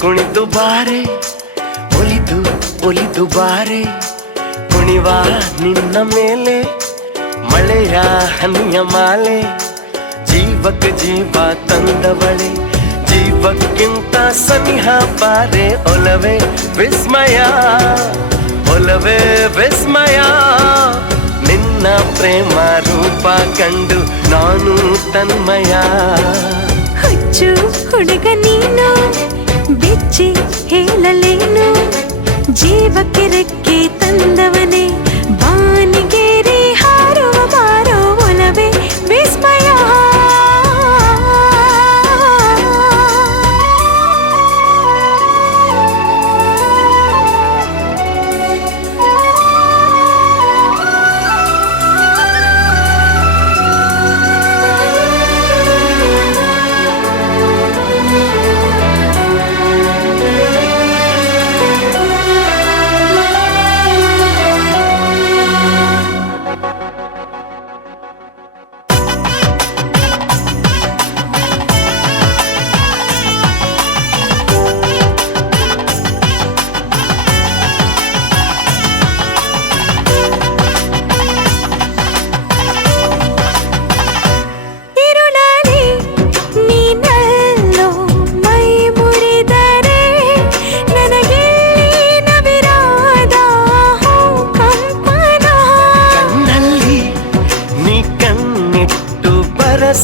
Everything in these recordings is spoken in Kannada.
ಕುಣಿದು ಬಾರೆ ಒಲಿದು ಒಲಿದು ಬಾರೆ ಕುಣಿವ ನಿನ್ನ ಮೇಲೆ ಮಳೆಯ ಹನಿಯ ಮಾಲೆ ಜೀವಕ್ಕೆ ಜೀವ ತಂದವಳೆ ಜೀವಕ್ಕಿಂತ ಸನಿಹ ಬಾರೆ ಒಲವೇ ವಿಸ್ಮಯ ಒಲವೇ ವಿಸ್ಮಯ ನಿನ್ನ ಪ್ರೇಮ ರೂಪ ಕಂಡು ನಾನು ತನ್ಮಯ ಹುಚ್ಚು ಹುಡುಗ ನೀನು ಬೆಚ್ಚಿ ಹೇಳಲೇನು ಜೀವಕ್ಕೆ ರೆಕ್ಕೆ ತಂದವನೇ ಬಾನಿಗೇರಿ ಹಾರುವ ಬಾರೋ ಒಲವೇ ವಿಸ್ಮಯ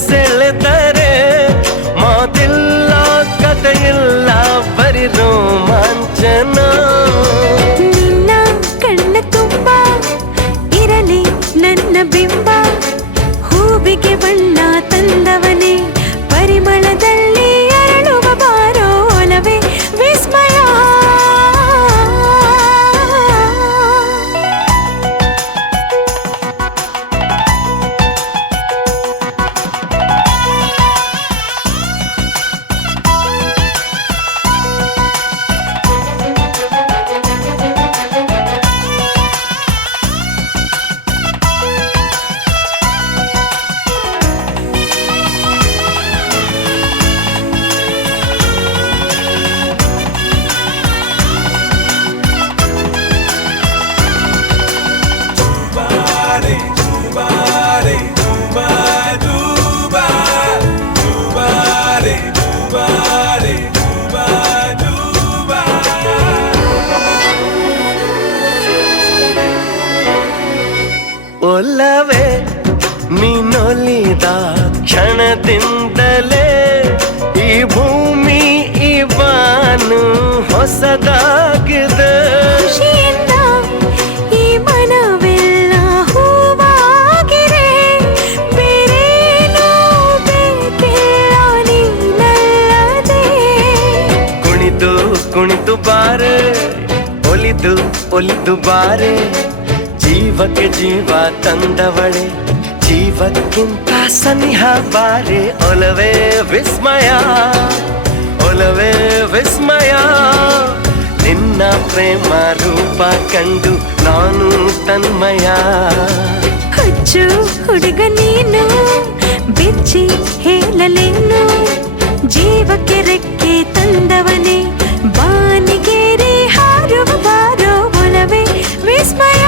ಸೆಳೆದರೆ ಮಾತಿಲ್ಲ ಕಥೆಯಿಲ್ಲ ಬರಿ ರೋಮಾಂಚನ ನಿನ್ನ ಕಣ್ಣ ತುಂಬ ಇರಲಿ ನನ್ನ ಬಿಂಬ ಹೂವಿಗೆ ಬಣ್ಣ ತಂದವನೇ ಪರಿಮಳದಲ್ಲಿ ಅರಳುವ ಬಾರೋ ಒಲವೇ ವಿಸ್ಮಯ ಒಲವೇ ನೀನೊಲಿದ ಕ್ಷಣದಿಂದಲೇ ಈ ಭೂಮಿ ಈ ಬಾನು ಹೊಸದಾಗಿದೆ ಖುಷಿಯಿಂದ ಈ ಮನವೆಲ್ಲ ಹೂವಾಗಿದೆ ಬೇರೇನೂ ಬೇಕಿಲ್ಲ ನೀನಲ್ಲದೆ ಕುಣಿದು ಕುಣಿದು ಬಾರೆ ಒಲಿದು ಒಲಿದು ಬಾರೆ ಜೀವಕ್ಕೆ ಜೀವ ತಂದವಳೆ ಜೀವಕ್ಕಿಂತ ಸನಿಹ ಬಾರೆ ಒಲವೇ ವಿಸ್ಮಯ ಒಲವೇ ವಿಸ್ಮಯ ನಿನ್ನ ಪ್ರೇಮ ರೂಪ ಕಂಡು ನಾನು ತನ್ಮಯ ಹುಚ್ಚು ಹುಡುಗ ನೀನು ಬೆಚ್ಚಿ ಹೇಳಲೇನು ಜೀವಕ್ಕೆ ರೆಕ್ಕೆ ತಂದವನೇ ಬಾನಿಗೇರಿ ಹಾರುವ ಬಾರೋ ಒಲವೇ ವಿಸ್ಮಯ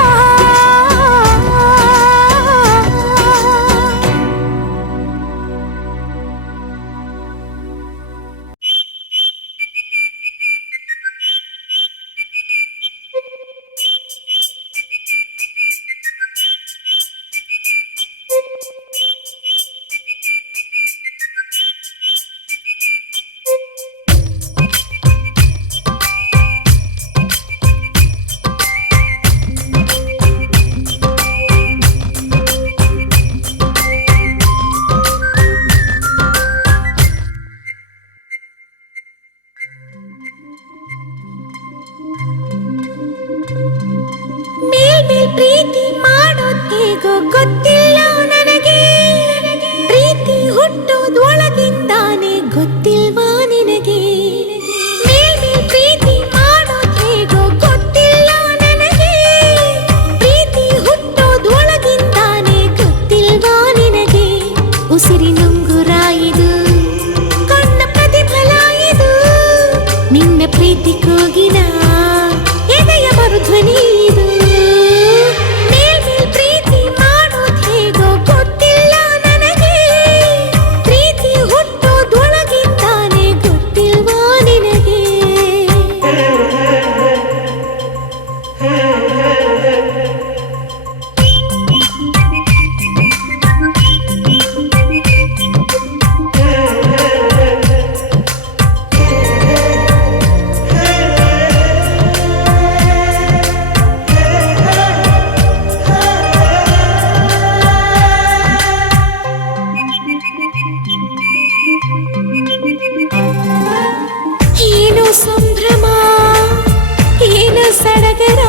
ಪ್ರೀತಿ ಮಾಡೋದ್ ಹೇಗೋ ಗೊತ್ತಿಲ್ಲ ನನಗೆ, ಪ್ರೀತಿ ಹುಟ್ಟೋದ್ ಒಳಗಿಂದಾನೆ ಗೊತ್ತಿಲ್ವಾ ನಿನಗೆ? ಮೇಲ್ಮೇಲ್ ಪ್ರೀತಿ ಮಾಡೋದ್ ಹೇಗೋ ಗೊತ್ತಿಲ್ಲ ನನಗೆ, ಪ್ರೀತಿ ಹುಟ್ಟೋದ್ ಒಳಗಿಂದಾನೆ ಗೊತ್ತಿಲ್ವಾ ನಿನಗೆ? ಉಸಿರಿನುಂಗುರ ಇದು, ಕಣ್ಣ ಪ್ರತಿಫಲ ಇದು, ನಿನ್ನ ಪ್ರೀತಿ ಕೂಗಿನ ಎದೆಯ ಮರುಧ್ವನಿ ಇದು. ಮೇಲ್ಮೇಲ್ ಪ್ರೀತಿ ಮಾಡೋದ್ ಹೇಗೋ ಗೊತ್ತಿಲ್ಲ ನನಗೆ, ಪ್ರೀತಿ ಹುಟ್ಟೋದ್ ಒಳಗಿಂದಾನೆ ಗೊತ್ತಿಲ್ವಾ ನಿನಗೆ? ಏನೋ ಸಂಭ್ರಮ, ಏನೋ ಸಡಗರ,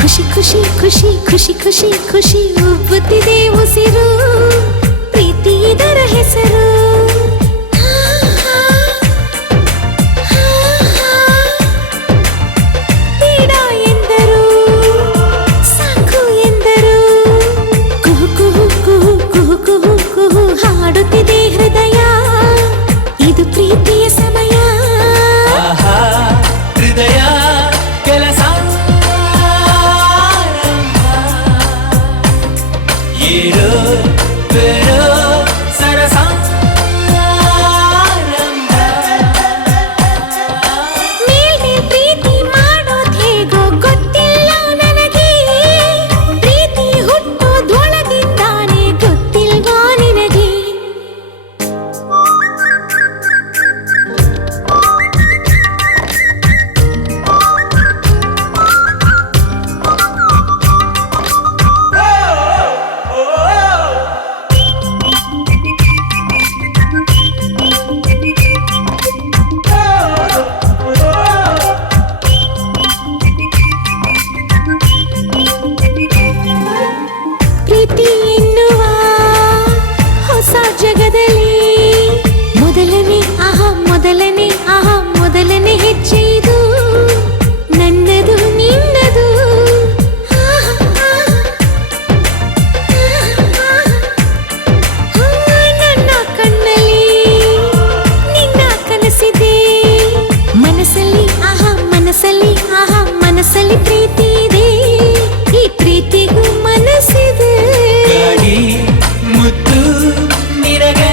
ಖುಷಿ ಖುಷಿ ಖುಷಿ ಖುಷಿ ಖುಷಿ ಖುಷಿ ಉಬ್ಬುತ್ತಿದೆ ಉಸಿರು, ಪ್ರೀತಿ ಇದರ ಹೆಸರು. ಬೇಡ ಎಂದರು, ಸಾಕು ಎಂದರು, ಕುಹು ಕುಹು ಕುಹು ಕುಹು ಕುಹು ಕುಹು ಹಾಡುತ್ತಿದೆ ಹೃದಯ, ಇದು ಪ್ರೀತಿಯ ಸಮಯ. ಹೃದಯ ಕೆಲಸ ಏರೋ ಬೇರೋ ಸರಸ ಮೇಲ್ಮೇಲ್ ಪ್ರೀತಿ ಮಾಡೋದ್ ಹೇಗೋ ಗೊತ್ತಿಲ್ಲ ನನಗೆ, ಪ್ರೀತಿ ಹುಟ್ಟೋದ್ ಒಳಗಿಂದಾನೆ ಗೊತ್ತಿಲ್ವಾ ನಿನಗೆ? ಪ್ರೀತಿ ಎನ್ನುವ ಹೊಸ ಜಗದಲ್ಲಿ ಮೊದಲನೇ ಮೊದಲನೇ ಹೆಜ್ಜೆ ಇದು, ನನ್ನದು ನಿನ್ನದು. ನನ್ನ ಕಣ್ಣಲ್ಲಿ ನಿನ್ನ ಕನಸಿದೆ, ಮನಸ್ಸಲ್ಲಿ ಮನಸ್ಸಲ್ಲಿ ಪ್ರೀತಿ ಇದೆ, ಈ ಪ್ರೀತಿಗೂ ಮನಸ್ಸಿದೆ. ಗಾಡಿ ಮುತ್ತು ನಿನಗೆ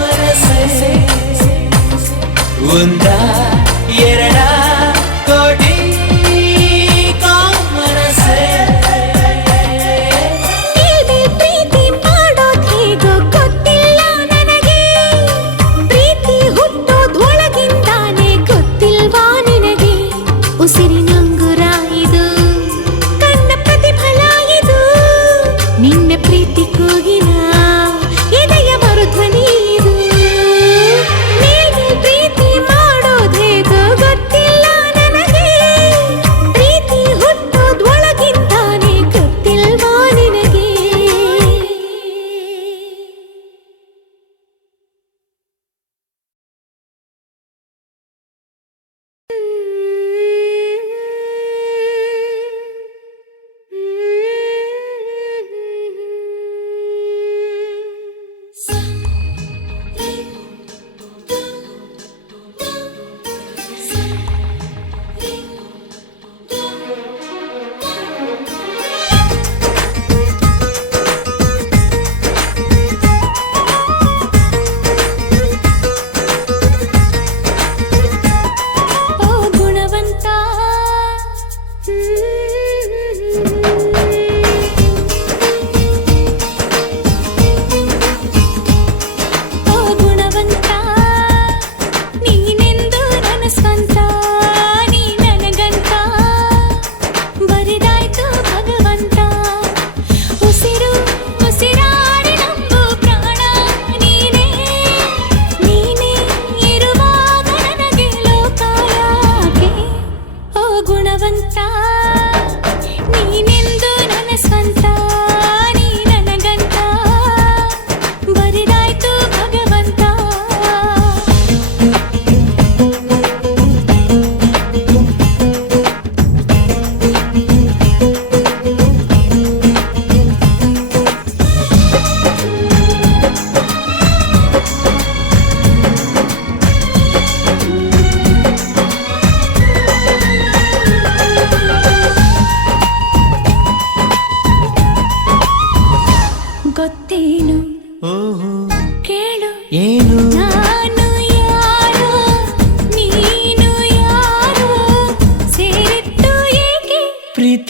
ಮನಸ್ಸೆ ಒಂದ ಎರಡ ಕೋಟಿ ಕಾಮನಸೆ. ಮೇಲ್ಮೇಲ್ ಪ್ರೀತಿ ಮಾಡೋದ್ ಹೇಗೋ ಗೊತ್ತಿಲ್ಲ ನನಗೆ, ಪ್ರೀತಿ ಹುಟ್ಟೋದ್ ಒಳಗಿಂದಾನೆ ಗೊತ್ತಿಲ್ವಾ ನಿನಗೆ? ಉಸಿರಿನುಂಗುರ ಇದು, ಕಣ್ಣ ಪ್ರತಿಫಲ ಇದು, ನಿನ್ನ ಪ್ರೀತಿ ಕೂಗಿನ ಎದೆಯ ಮರುಧ್ವನಿ ಇದು. ಮೇಲ್ಮೇಲ್ ಪ್ರೀತಿ ಮಾಡೋದ್ ಹೇಗೋ ಗೊತ್ತಿಲ್ಲ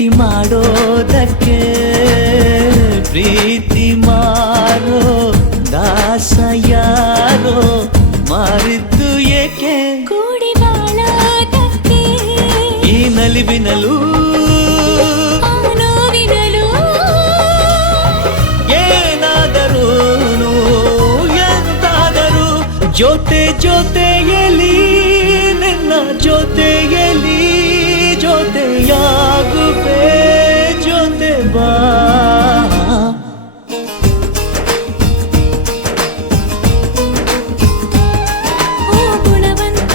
ಪ್ರೀತಿ ಮಾಡೋದಕ್ಕೆ ಪ್ರೀತಿ ಮಾರೋ ದಾಸ ಯಾರೋ ಮಾರಿದ್ದು ಏಕೆ ಕೂಡಿ ಬಾಳೋದಕ್ಕೆ ಈ ನಲಿವಿನಲು ಆ ನೋವಿನಲು ಏನಾದರೂನು ಎಂತಾದರೂ ಜೊತೆ ಜೊತೆಯಲಿ ನಿನ್ನ ಜೊತೆಯಲಿ ಜೊತೆಯಾಗುವೆ ಜೊತೆ ಬಾ ಓ ಗುಣವಂತ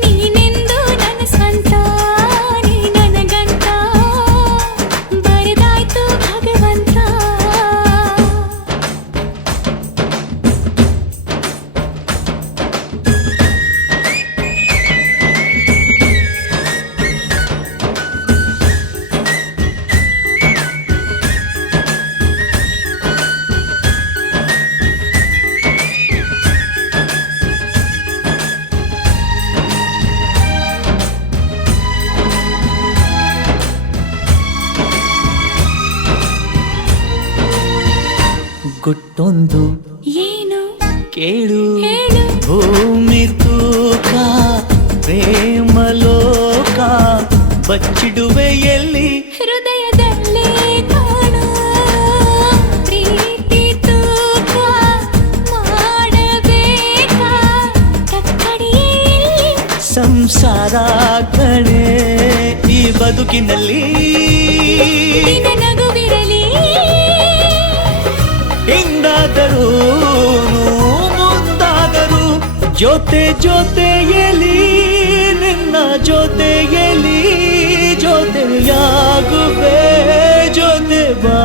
ನೀನೆಂದು ನನ್ನ ಸ್ವಂತ ನೀ ನನಗಂತ ಬರೆದಾಯ್ತು ಭಗವಂತ ಗುಟ್ಟೊಂದು ಏನು ಕೇಳು ಹೇಳು ಭೂಮಿ ತೂಕ ಪ್ರೇಮಲೋಕ ಬಚ್ಚಿಡುವೆ ಎಲ್ಲಿ ಹೃದಯದಲ್ಲೇ ಕಾಣೋ ಪ್ರೀತಿ ತೂಕ ಮಾಡಬೇಕಾ ಕಕ್ಕಡಿಯಲ್ಲಿ ಸಂಸಾರ ಕಣೆ ಈ ಬದುಕಿನಲ್ಲಿ ದಿನ ನಗುವಿರಲಿ ಹಿಂದಾದರೂ ಮುಂದಾದರೂ ಜೊತೆ ಜೊತೆಯಲಿ ನಿನ್ನ ಜೊತೆಯಲಿ ಜೊತೆಯಾಗುವೆ ಜೊತೆ ಬಾ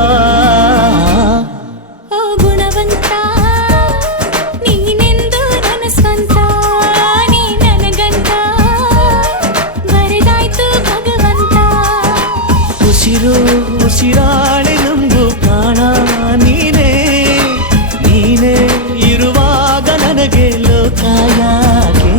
ಓ ಗುಣವಂತ ನೀನೆಂದು ನನ್ನ ಸ್ವಂತ ನೀ ನನಗಂತ ಬರೆದಾಯ್ತು ಭಗವಂತ ಉಸಿರು ಉಸಿರಾಣೆ ನಂಬು ಪ್ರಾಣ ನೀನೇ ನೀನೇ ಇರುವಾಗ ನನಗೆ ಲೋಕ ಯಾಕೆ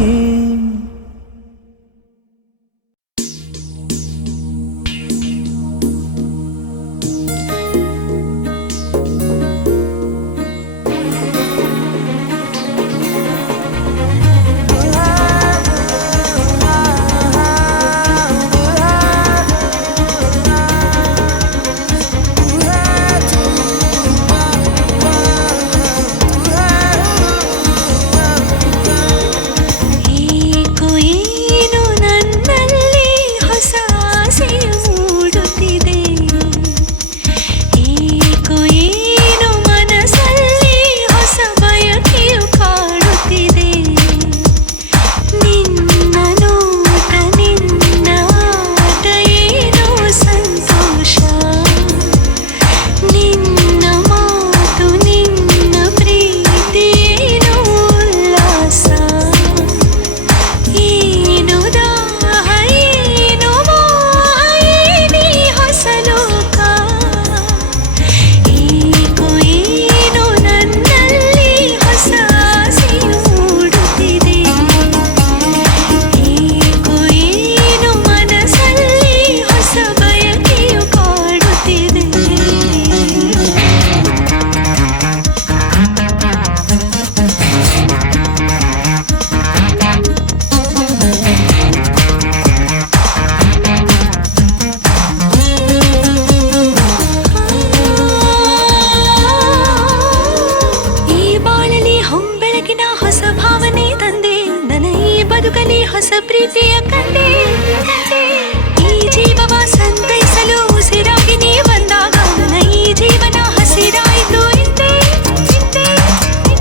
ಏಕೋ ಏನು ನನ್ನಲ್ಲಿ ಹೊಸ ಆಸೆಯು ಮೂಡುತ್ತಿದೆ ಏಕೋ ಏನು ಮನಸ್ಸಲ್ಲಿ ಹೊಸ ಬಯಕೆಯು ಕಾಡುತ್ತಿದೆ ನಿನ್ನ ನೋಟ ನಿನ್ನ ಆಟ ಏನೋ ಸಂತೋಷ ನಿನ್ನ ಮಾತು ನಿನ್ನ ಪ್ರೀತಿ ಏನೋ ಉಲ್ಲಾಸ ಏನು ದಾಹ ಏನು ಮೋಹ ಏನೇ ಹೊಸ ಲೋಕ ಏಕೋ ಏನು ನನ್ನಲ್ಲಿ ಹೊಸ ಆಸೆಯು ಮೂಡುತ್ತಿದೆ ಏಕೋ ಏನು ಮನಸ್ಸಲ್ಲಿ ಹೊಸ ಬಯಕೆಯು ಕಾಡುತ್ತಿದೆ ಈ ಬಾಳಲಿ ಹೊಂಬೆಳಗಿನ ಹೊಸ ಭಾವನೆ ತಂದೆ ನನ್ನ ಈ ಬದುಕಲಿ ಹೊಸ ಪ್ರೀತಿಯ ಕಂಡೆ ಈ ಜೀವವ ಸಂತೈಸಲು ಉಸಿರಾಗಿ ನೀ ಬಂದಾಗ ನನ್ನ ಈ ಜೀವನ ಹಸಿರಾಯಿತು ಇಂತೆ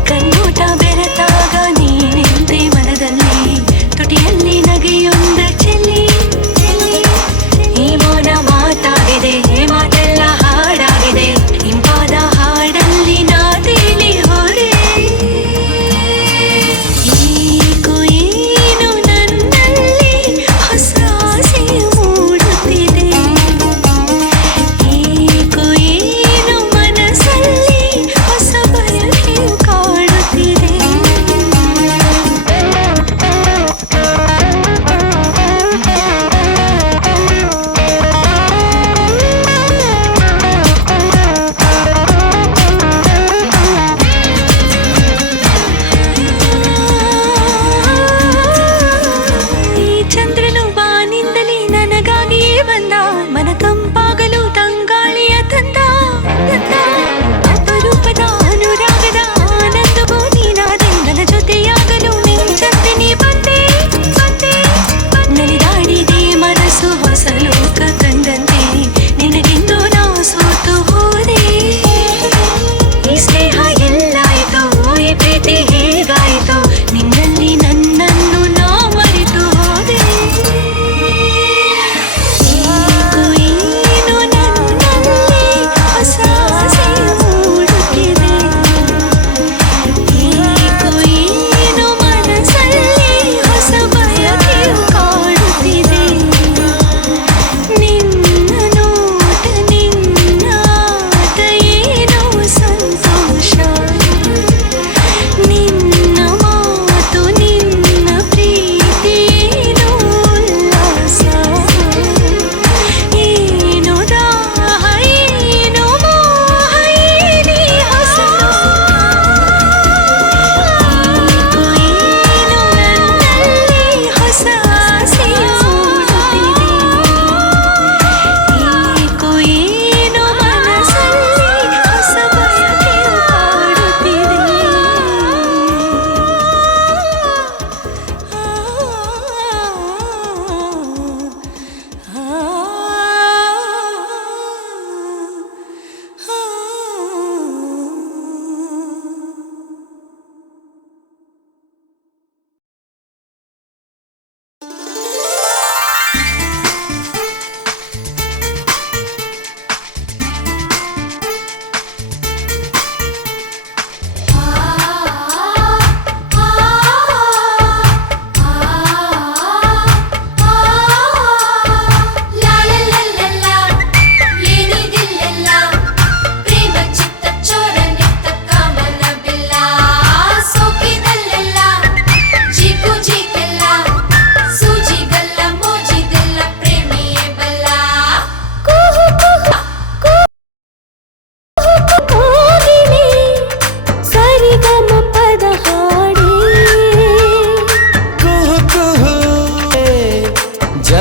ಕಣ್ಣೋಟ ಬೆರೆತಾಗ ನೀ ನಿಂತೆ ಮನದಲ್ಲಿ ತುಟಿಯಲ್ಲಿ ನಗೆಯೊಂದ ಚೆಲ್ಲಿ ಈ ಮೌನ ಮಾತಾಗಿದೆ ಮಾತೆಲ್ಲ ಹಾಡಾಗಿದೆ ಇಂಪಾದ ಹಾಡಲ್ಲಿ ನಾ ತೇಲಿ ಹೊರೆ ಏಕೋ ಏನು ನನ್ನಲ್ಲಿ ಹೊಸ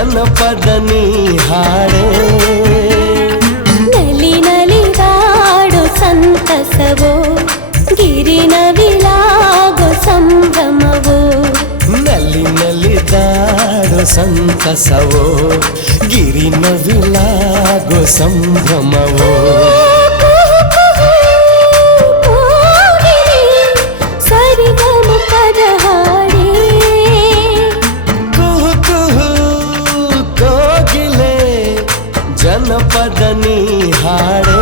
ಜನಪದ ನೀ ಹಾಡೆ ನಲಿ ನಲಿದಾಡೋ ಸಂತಸವೋ ಗಿರಿನವಿಲಾಗೋ ಸಂಭ್ರಮವೋ ನಲಿ ನಲಿದಾಡೋ ಸಂತಸವೋ ಗಿರಿನವಿಲಾಗೋ ಸಂಭ್ರಮವೋ ಸರಿಗಮ ಪದ ಹಾಡೇ ಕುಹು ಕುಹು ಕೋಗಿಲೆ ಜನಪದ ನೀ ಹಾಡೆ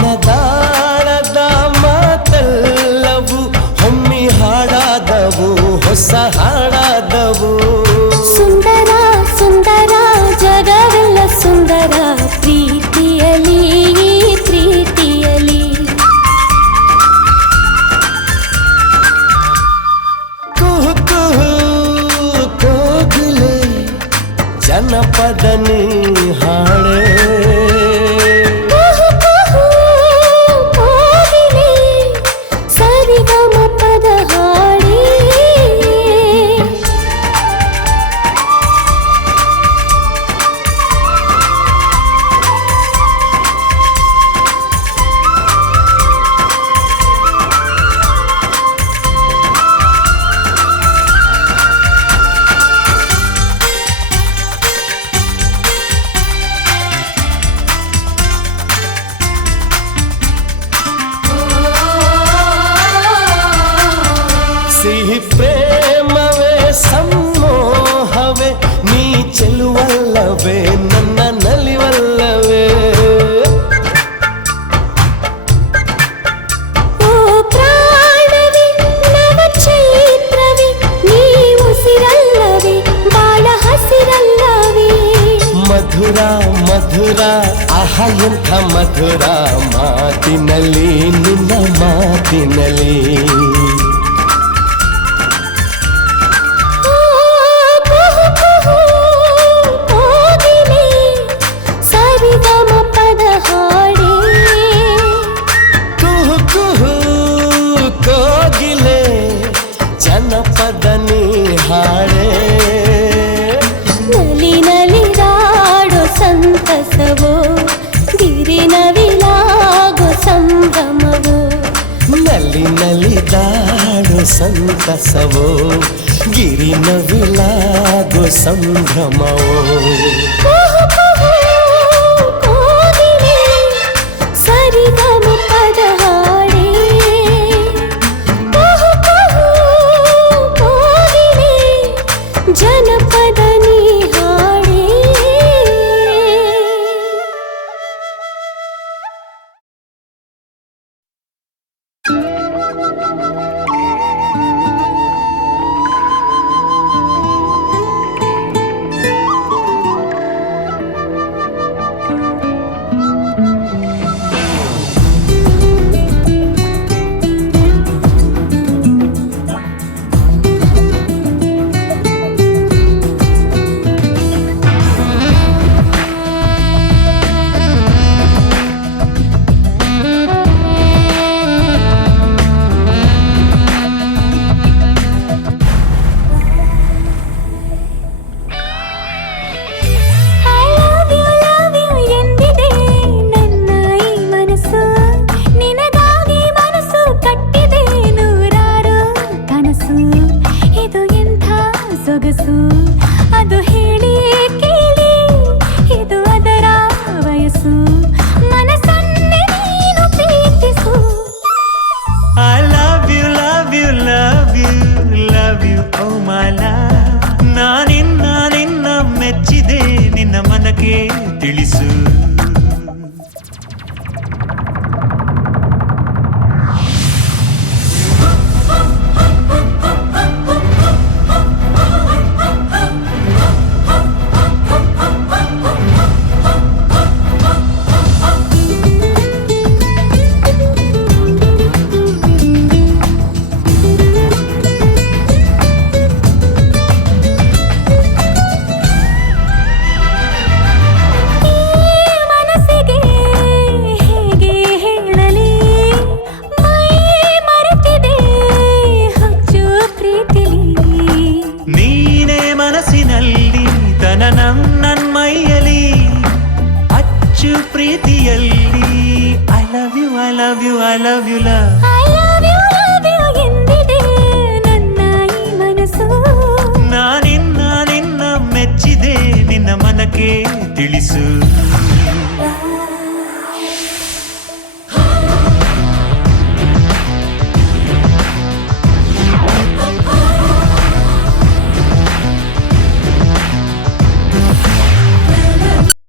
ಮನದಾಳದ ಮಾತೆಲ್ಲವು ಹೊಮ್ಮಿ ಹಾಡಾದವು ಹೊಸ ಹಾಡಾದವು ಸುಂದರ ಸುಂದರ ಜಗವೆಲ್ಲ ಸುಂದರ ಪ್ರೀತಿಯಲಿ ಪ್ರೀತಿಯಲಿ ಕುಹು ಕುಹು ಕೋಗಿಲೆ ಜನಪದ ನೀ ಹಾಡೆ ಸರಿಗಮ ಪದ ಹಾಡೇ ಸಿಹಿ ಪ್ರೇಮವೇ ಸಮ್ಮೋಹವೇ ನೀ ಚೆಲುವಲ್ಲವೇ ನನ್ನ ನಲಿವಲ್ಲವೇ ಓ ಪ್ರಾಣವೇ ನವ ಚೈತ್ರವೇ ನೀ ಉಸಿರಲ್ಲವೇ ಬಾಳ ಹಸಿರಲ್ಲವೇ ಮಧುರ ಮಧುರ ಆಹ ಎಂಥ ಮಧುರ ಮಾತಿನಲ್ಲಿ ನಿನ್ನ ಮಾತಿನಲ್ಲಿ ಸರಿಗಮ ಪದ ಹಾಡೇ ಕುಹು ಕುಹು ಕೋಗಿಲೆ ಜನಪದ ನೀ ಹಾಡೆ ನಲಿ ನಲಿದಾಡೋ ಸಂತಸವೋ ಗಿರಿನವಿಲಾಗೋ ಸಂಭ್ರಮವೋ ನಲಿ ನಲಿದಾಡು ಸಂತಸವೋ ಗಿರಿನವಿಲಾಗೋ ಸಂಭ್ರಮವೋ ಕುಹು ಕುಹು ಕೋಗಿಲೆ ಸರಿಗಮ ಪದ ಹಾಡೇ ಕುಹು ಕುಹು ಕೋಗಿಲೆ ಜನಪದ ನೀ ಹಾಡೇ ಓ ಮಾಲ ನಿನ್ನ ಮೆಚ್ಚಿದೆ ನಿನ್ನ ಮನಕ್ಕೆ ತಿಳಿಸು ಮನಸ್ಸಿನಲ್ಲಿ ತನ ನನ್ ಮೈಯಲಿ ಅಚ್ಚು ಪ್ರೀತಿಯಲ್ಲಿ I love you I love you I love you love ಎಂದಿದೆ ನನ್ನ ಈ ಮನಸ್ಸು ನಿನ್ನ ಮೆಚ್ಚಿದೆ ನಿನ್ನ ಮನಕ್ಕೆ ತಿಳಿಸು